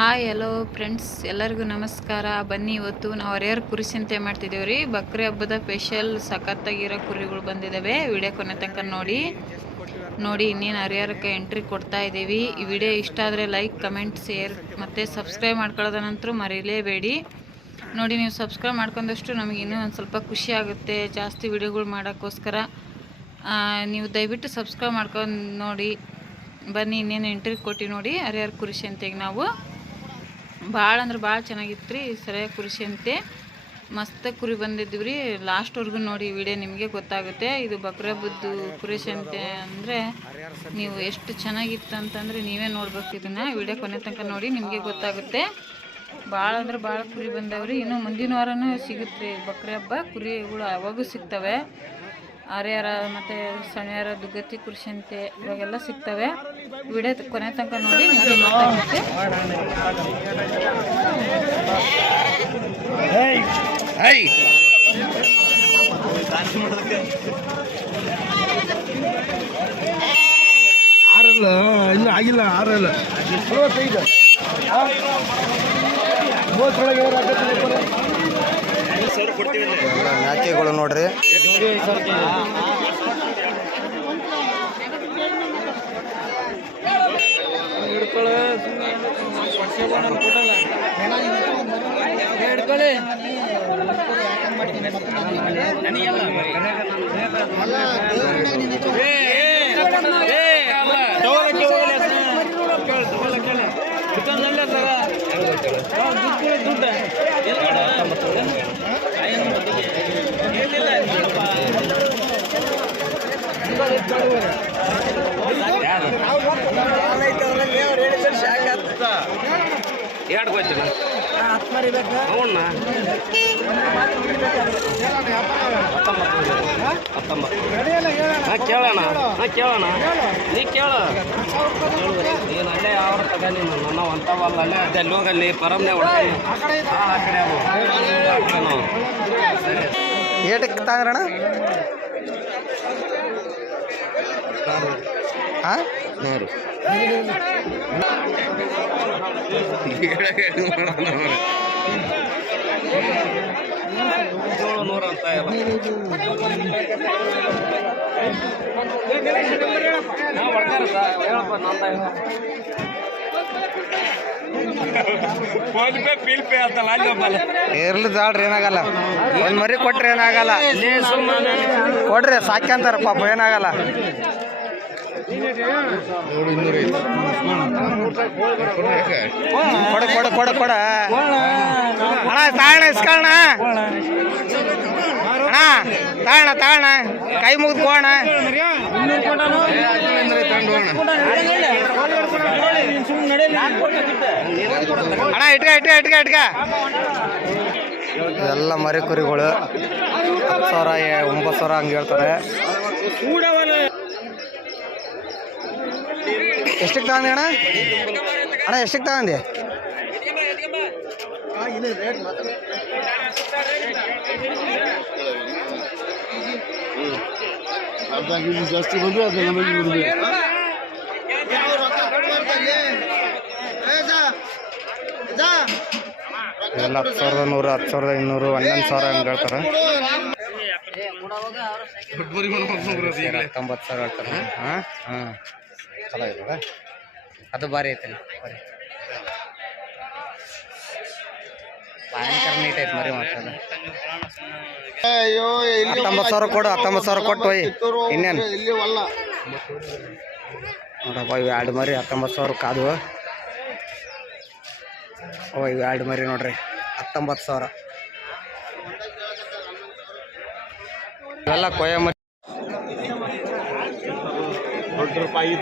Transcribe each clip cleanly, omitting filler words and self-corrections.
Hi hello friends, ಎಲ್ಲರಿಗೂ ನಮಸ್ಕಾರ. ಬನ್ನಿ, ಇವತ್ತು ನಾವು ಹರಿಹರ ಕುರಿ ಸಂತೆ ಮಾಡ್ತಿದ್ದೇವೆ ರೀ. ಬಕ್ರಿ ಹಬ್ಬದ ಸ್ಪೆಷಲ್ ಸಖತ್ತಾಗಿರೋ ಕುರಿಗಳು ಬಂದಿದ್ದಾವೆ. ವಿಡಿಯೋ ಕೊನೆ ತನಕ ನೋಡಿ ಇನ್ನೇನು ಹರಿಹರಕ್ಕೆ ಎಂಟ್ರಿ ಕೊಡ್ತಾ ಇದ್ದೀವಿ. ಈ ವಿಡಿಯೋ ಇಷ್ಟ ಆದರೆ ಲೈಕ್, ಕಮೆಂಟ್, ಶೇರ್ ಮತ್ತು ಸಬ್ಸ್ಕ್ರೈಬ್ ಮಾಡ್ಕೊಳ್ಳೋದ ನಂತರ ಮರೀಲೇಬೇಡಿ. ನೋಡಿ, ನೀವು ಸಬ್ಸ್ಕ್ರೈಬ್ ಮಾಡ್ಕೊಂಡಷ್ಟು ನಮಗೆ ಇನ್ನೂ ಒಂದು ಸ್ವಲ್ಪ ಖುಷಿ ಆಗುತ್ತೆ ಜಾಸ್ತಿ ವಿಡಿಯೋಗಳು ಮಾಡೋಕ್ಕೋಸ್ಕರ. ನೀವು ದಯವಿಟ್ಟು ಸಬ್ಸ್ಕ್ರೈಬ್ ಮಾಡ್ಕೊಂಡು ನೋಡಿ. ಬನ್ನಿ, ಇನ್ನೇನು ಎಂಟ್ರಿ ಕೊಟ್ಟು ನೋಡಿ ಹರಿಹರ ಕುರಿ ಸಂತೆಗೆ. ನಾವು ಭಾಳ ಅಂದ್ರೆ ಭಾಳ ಚೆನ್ನಾಗಿತ್ತು ರೀ ಸರಿಯಾಗಿ ಕುರಿ ಸಂತೆ. ಮಸ್ತ್ ಕುರಿ ಬಂದಿದ್ವಿ ರೀ. ಲಾಸ್ಟ್ವರೆಗೂ ನೋಡಿ, ವಿಡಿಯೋ ನಿಮಗೆ ಗೊತ್ತಾಗುತ್ತೆ. ಇದು ಬಕ್ರಿ ಹಬ್ಬದ್ದು ಕುರಿ ಸಂತೆ ಅಂದರೆ ನೀವು ಎಷ್ಟು ಚೆನ್ನಾಗಿತ್ತು ಅಂತಂದರೆ ನೀವೇ ನೋಡ್ಬೇಕು. ಇದನ್ನು ವಿಡಿಯೋ ಕೊನೆ ತನಕ ನೋಡಿ, ನಿಮಗೆ ಗೊತ್ತಾಗುತ್ತೆ. ಭಾಳ ಅಂದ್ರೆ ಭಾಳ ಕುರಿ ಬಂದವ್ರಿ. ಇನ್ನು ಮುಂದಿನ ವಾರನೂ ಸಿಗುತ್ತೆ ರೀ ಬಕ್ರಿ ಹಬ್ಬ. ಕುರಿಗಳು ಅವಾಗೂ ಸಿಗ್ತವೆ. ಹರಿಹರ ಮತ್ತು ಸಣ್ಣ ದುಗ್ಗತ್ತಿ ಕುರಿ ಸಂತೆ ಇವಾಗೆಲ್ಲ ಸಿಗ್ತವೆ. ವಿಡಿಯೋ ಕೊನೆ ತನಕ ನೋಡಿ, ನಿಮಗೆ ಗೊತ್ತಾಗುತ್ತೆ. ಆರಲ್ಲ ಇನ್ನೂ ಆಗಿಲ್ಲ. ಆರಲ್ಲ 45 ಮ್ಯಾಕೆಗಳು ನೋಡ್ರಿ. ಎರಡು ಗೊತ್ತಿಲ್ಲ ಅವನ್ನ 19 ಕೇಳೋಣ ನೀ ಕೇಳ. ನೀನು ಅಲ್ಲೇ ಅವ್ರ ತಗ ನೀನು ನನ್ನ ಅಂಥವಲ್ಲ. ಅಲ್ಲೇ ಅಲ್ಲಿ ಹೋಗಲ್ಲಿ ಪರಮ್ನೆ ಹೊಡ್ತೀನಿ. ಆ ಕಡೆ ಏಟಕ್ಕೆ ತಾಂಗ್ರಣ? ಹಾಂ 100 ಅಂತ ಎಲ್ಲ ಇರ್ಲಿ ಜಾಡ್ರಿ, ಏನಾಗಲ್ಲ. ಒಂದು ಮರಿ ಕೊಟ್ರೆ ಏನಾಗಲ್ಲ. ಕೊಡ್ರಿ ಸಾಕ್ಯಂತಾರ ಪಾಪ, ಏನಾಗಲ್ಲ. ಕೊಡ ಅಣ್ಣ, ತಾಣ ಇಸ್ಕೊಳ್ಳೋಣ ಅಣ್ಣ, ತಾಣ ಕೈ ಮುಗಿದು ಕೋಣ ಅಣ್ಣ. ಇಟ್ಕ ಎಲ್ಲ ಮರಿ ಕುರಿಗಳು 10,000 9,000 ಹಂಗೆ ಹೇಳ್ತಾರೆ. ಎಷ್ಟಕ್ಕೆ ತಗೊಂಡಿ ಅಣ್ಣ? ಎಷ್ಟಕ್ಕೆ ತಗೊಂಡಿ? ಜಾಸ್ತಿ ಬಂದರೆ ಅದು ನಮಗೆ ಎಲ್ಲ 10,100 10,200 11,000 ಹಂಗೆ ಹೇಳ್ತಾರೆ. 19,000 ಹೇಳ್ತಾರೆ. ಹಾಂ ಚಲೋ ಇದೆ. ಅದು ಭಾರಿ ಐತೆ ಬರೀ ಭಯಂಕರ ನೀಟ್ ಐತೆ ಮರಿ ಮಾತ್ರ. 19,000 ಕೊಡು. 19,000 ಕೊಟ್ಟು ಹೋಯ್. ಇನ್ನೇನು ನೋಡಪ್ಪ, ಇವು 2 ಮರಿ 19,000 ಕಾದು. ಇವು 2 ಮರಿ ನೋಡ್ರಿ 19,000. ಇವೆಲ್ಲ ಕೊಯ್ಯ ಮರಿ.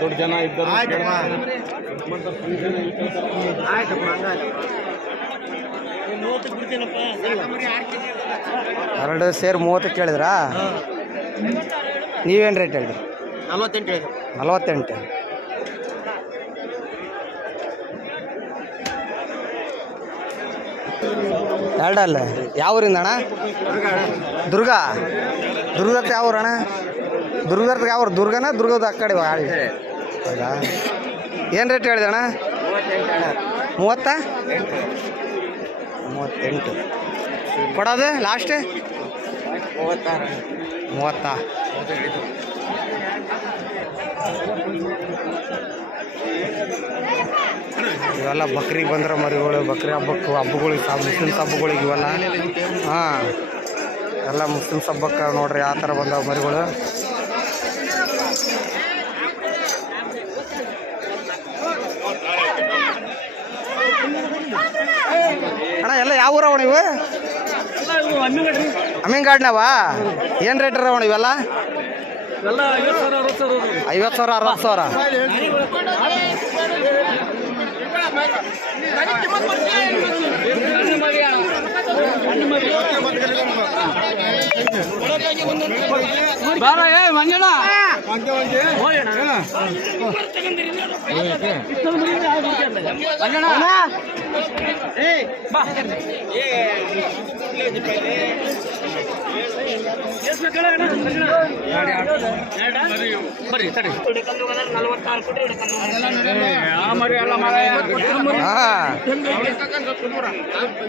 ದೊಡ್ಡ ಜನ ಇದ್ದರು. ಎರಡು ಸೇರಿ 30 ಕೇಳಿದ್ರಾ? ನೀವೇನು ರೇಟ್ ಹೇಳಿದ್ರಿ? 48. ಎರಡಲ್ಲ. ಯಾವ ಊರಿಂದ ಅಣ್ಣ? ದುರ್ಗದ ಯಾವ ಊರು ಅಣ್ಣ? ದುರ್ಗದ ಯಾವ ಊರು? ದುರ್ಗದ ಆ ಕಡೆ ಹೌದಾ? ಏನು ರೇಟ್ ಹೇಳಿದೆ ಅಣ್ಣ? 30? 38 ಕೊಡೋದು ಲಾಸ್ಟ್ 30. ಇವೆಲ್ಲ ಬಕ್ರಿ ಬಂದ್ರೆ ಮರಿಗಳು, ಬಕ್ರಿ ಹಬ್ಬಗಳಿಗೆ ಮುಸ್ಲಿಮ್ಸ್ ಹಬ್ಬಗಳಿಗೆ ಇವೆಲ್ಲ. ಹಾಂ, ಎಲ್ಲ ಮುಸ್ಲಿಮ್ಸ್ ಹಬ್ಬಕ್ಕೆ ನೋಡ್ರಿ ಯಾವ ಥರ ಬಂದವು ಮರಿಗಳು. ಅಣ್ಣ ಎಲ್ಲ ಯಾವ ಊರವಣ ಇವು? ಅಮ್ಮಿಂಗಾಡ್ನವ. ಏನು ರೇಟ್ ಇರವಣ ಇವೆಲ್ಲ? 50,000 60,000.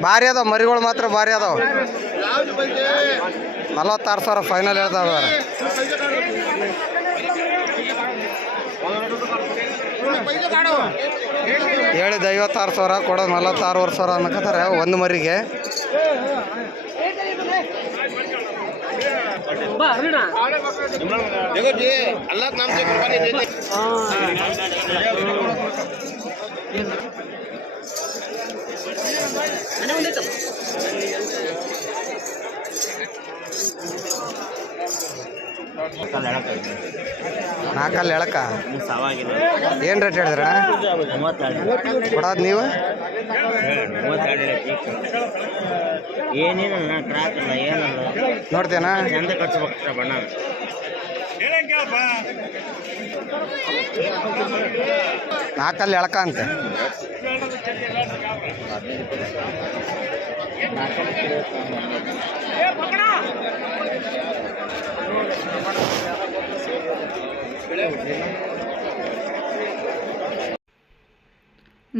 ಭಾರಿ ಅದಾವ ಮರಿಗಳು, ಮಾತ್ರ ಭಾರಿ ಅದಾವ. 46,000 ಫೈನಲ್ ಹೇಳ್ತಾವ. ಹೇಳಿದ 56,000 ಕೊಡೋದು 46,000 ಅನ್ನಕತ್ತಾರೆ ಒಂದು ಮರಿಗೆ. ನಾಲ್ಕಲ್ಲಿ ಎಳಕ ಏನು ರೇಟ್ ಹೇಳಿದ್ರ ಕೊಡೋದು ನೀವು? ನೋಡ್ತೇನಾ? ನಾಲ್ಕಲ್ಲಿ ಎಳಕ ಅಂತೆ.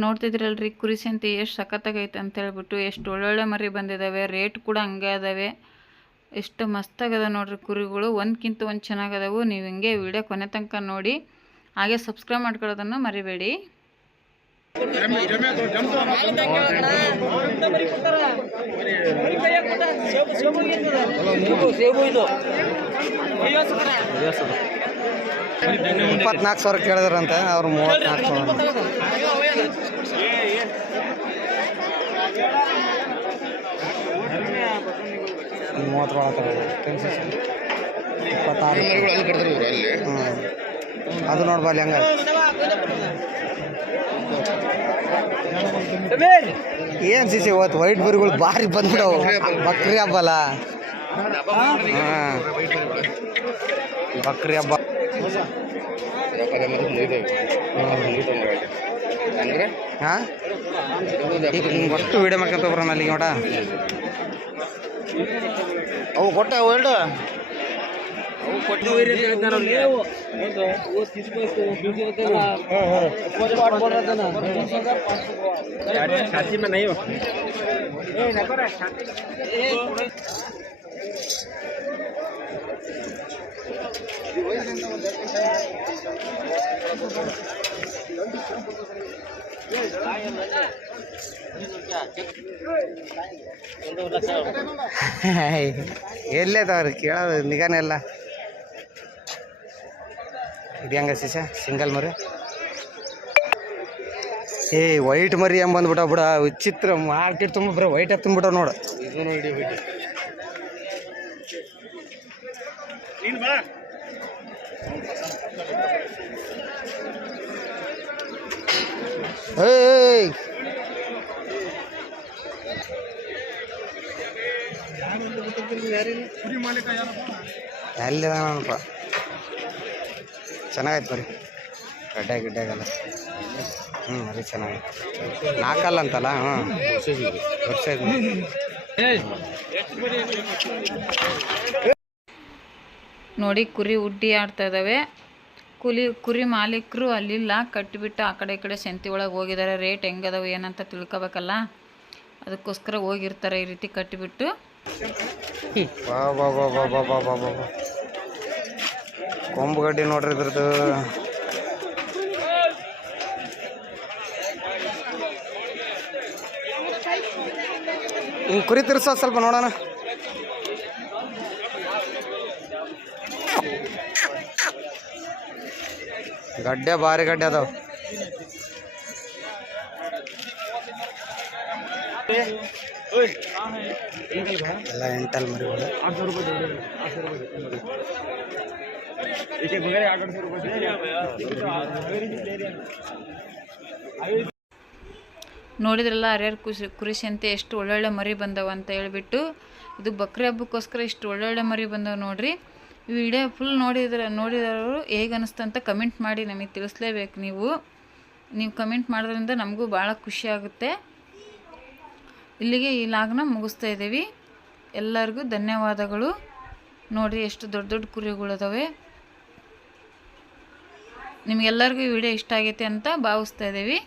ನೋಡ್ತಿದ್ರಲ್ರಿ ಕುರಿ ಸಂತೆ ಎಷ್ಟು ಸಖತ್ತಾಗೈತೆ ಅಂತ ಹೇಳ್ಬಿಟ್ಟು. ಎಷ್ಟು ಒಳ್ಳೊಳ್ಳೆ ಮರಿ ಬಂದಿದ್ದಾವೆ, ರೇಟ್ ಕೂಡ ಹಂಗೆ ಅದಾವೆ. ಎಷ್ಟು ಮಸ್ತಾಗದ ನೋಡ್ರಿ ಕುರಿಗಳು, ಒಂದ್ಕಿಂತ ಒಂದು ಚೆನ್ನಾಗದವು. ನೀವು ಹಿಂಗೆ ವಿಡಿಯೋ ಕೊನೆ ತನಕ ನೋಡಿ, ಹಾಗೆ ಸಬ್ಸ್ಕ್ರೈಬ್ ಮಾಡ್ಕೊಳ್ಳೋದನ್ನು ಮರಿಬೇಡಿ. ಇಪ್ಪತ್ನಾಲ್ಕು ಸಾವಿರ ಕೇಳಿದ್ರಂತೆ ಅವ್ರು. 34,000. ಅದು ನೋಡ್ಬಲ್ಲಿ ಹಂಗ ಏನು ಸಿಸಿ ಇವತ್ತು ವೈಟ್ ಬರಿಗಳು ಭಾರಿ ಬಂದ್ಬಿಡವು. ಬಕ್ರಿ ಹಬ್ಬಲ್ಲ. ಹಾಂ, ಬಕ್ರಿ ಹಬ್ಬ. ಹಾಂ, ಈಗ ನಿಮ್ಗೆ ಅಷ್ಟು ವೀಡಿಯೋ ಮಾಡ್ಕೊಂತ ಬರೋಣ ಅಲ್ಲಿಗೆ ನೋಡ. ಅವು ಕೊಟ್ಟ ಎರಡು ಎಲ್ಲೇದವ್ರು ಕೇಳೋದು ನಿಗಾನೆ ಎಲ್ಲ. ಇದು ಹೆಂಗ ಸಿಸ ಸಿಂಗಲ್ ಮರಿ? ವೈಟ್ ಮರಿ ಹೆಂಗೆ ಬಂದ್ಬಿಟ್ಟ ಬಿಡ. ವಿಚಿತ್ರ ಮಾರ್ಕೆಟ್ ತುಂಬ ಬರೋ ವೈಟ್ ಹತ್ತಂದ್ಬಿಟ್ಟ ನೋಡು. ಏಯ್ ಎಲ್ಲಿದಾನಪ್ಪ? ಚೆನ್ನಾಗೈತೆ ಬರೀ ಗಡ್ಡೆಗೆಲ್ಲ. ಮರಿ ಚೆನ್ನಾಗೈತೆ. 4 ಅಂತಲ್ಲ? ವರ್ಷ ನೋಡಿ ಕುರಿ ಉಡ್ಡಿ ಆಡ್ತಾ ಇದ್ದಾವೆ. ಕುರಿ ಮಾಲೀಕರು ಅಲ್ಲಿಲ್ಲ, ಕಟ್ಟಿಬಿಟ್ಟು ಆ ಕಡೆ ಈ ಕಡೆ ಸಂತಿ ಒಳಗೆ ಹೋಗಿದ್ದಾರೆ. ರೇಟ್ ಹೆಂಗದವು ಏನಂತ ತಿಳ್ಕೊಬೇಕಲ್ಲ, ಅದಕ್ಕೋಸ್ಕರ ಹೋಗಿರ್ತಾರೆ ಈ ರೀತಿ ಕಟ್ಟಿಬಿಟ್ಟು. ಬಾ ಬಾ ಬಾ ಬಾ ಬಾ ಬಾ ಬಾ ಬಾ ಬಾ ಕೊಂಬು ಗಡ್ಡಿ ನೋಡ್ರಿ ಇದ್ರದ್ದು. ಕುರಿ ತಿರ್ಸೋ ಸ್ವಲ್ಪ ನೋಡೋಣ. ಗಡ್ಡೆ ಭಾರಿ ಗಡ್ಡೆ ಅದಾವ. ಎಲ್ಲ ಎಂಟಲ್ ಮರಿಗಳು. ನೋಡಿದ್ರಲ್ಲ ಹರಿಹರ ಕುರಿ ಸಂತೆ ಎಷ್ಟು ಒಳ್ಳೊಳ್ಳೆ ಮರಿ ಬಂದವ ಅಂತ ಹೇಳ್ಬಿಟ್ಟು. ಇದು ಬಕ್ರಿ ಹಬ್ಬಕ್ಕೋಸ್ಕರ ಇಷ್ಟು ಒಳ್ಳೊಳ್ಳೆ ಮರಿ ಬಂದವ ನೋಡ್ರಿ. ಈ ವಿಡಿಯೋ ಫುಲ್ ನೋಡಿದವರು ಹೇಗೆ ಅನಿಸ್ತು ಅಂತ ಕಮೆಂಟ್ ಮಾಡಿ ನಮಗೆ ತಿಳಿಸ್ಲೇಬೇಕು. ನೀವು ಕಮೆಂಟ್ ಮಾಡೋದ್ರಿಂದ ನಮಗೂ ಭಾಳ ಖುಷಿ ಆಗುತ್ತೆ. ಇಲ್ಲಿಗೆ ಈ ಲಾಗ್ನ ಮುಗಿಸ್ತಾ ಇದ್ದೀವಿ. ಎಲ್ಲರಿಗೂ ಧನ್ಯವಾದಗಳು. ನೋಡಿರಿ ಎಷ್ಟು ದೊಡ್ಡ ದೊಡ್ಡ ಕುರಿಗಳಿದಾವೆ. ನಿಮಗೆಲ್ಲರಿಗೂ ಈ ವಿಡಿಯೋ ಇಷ್ಟ ಆಗೈತೆ ಅಂತ ಭಾವಿಸ್ತಾ ಇದ್ದೀವಿ.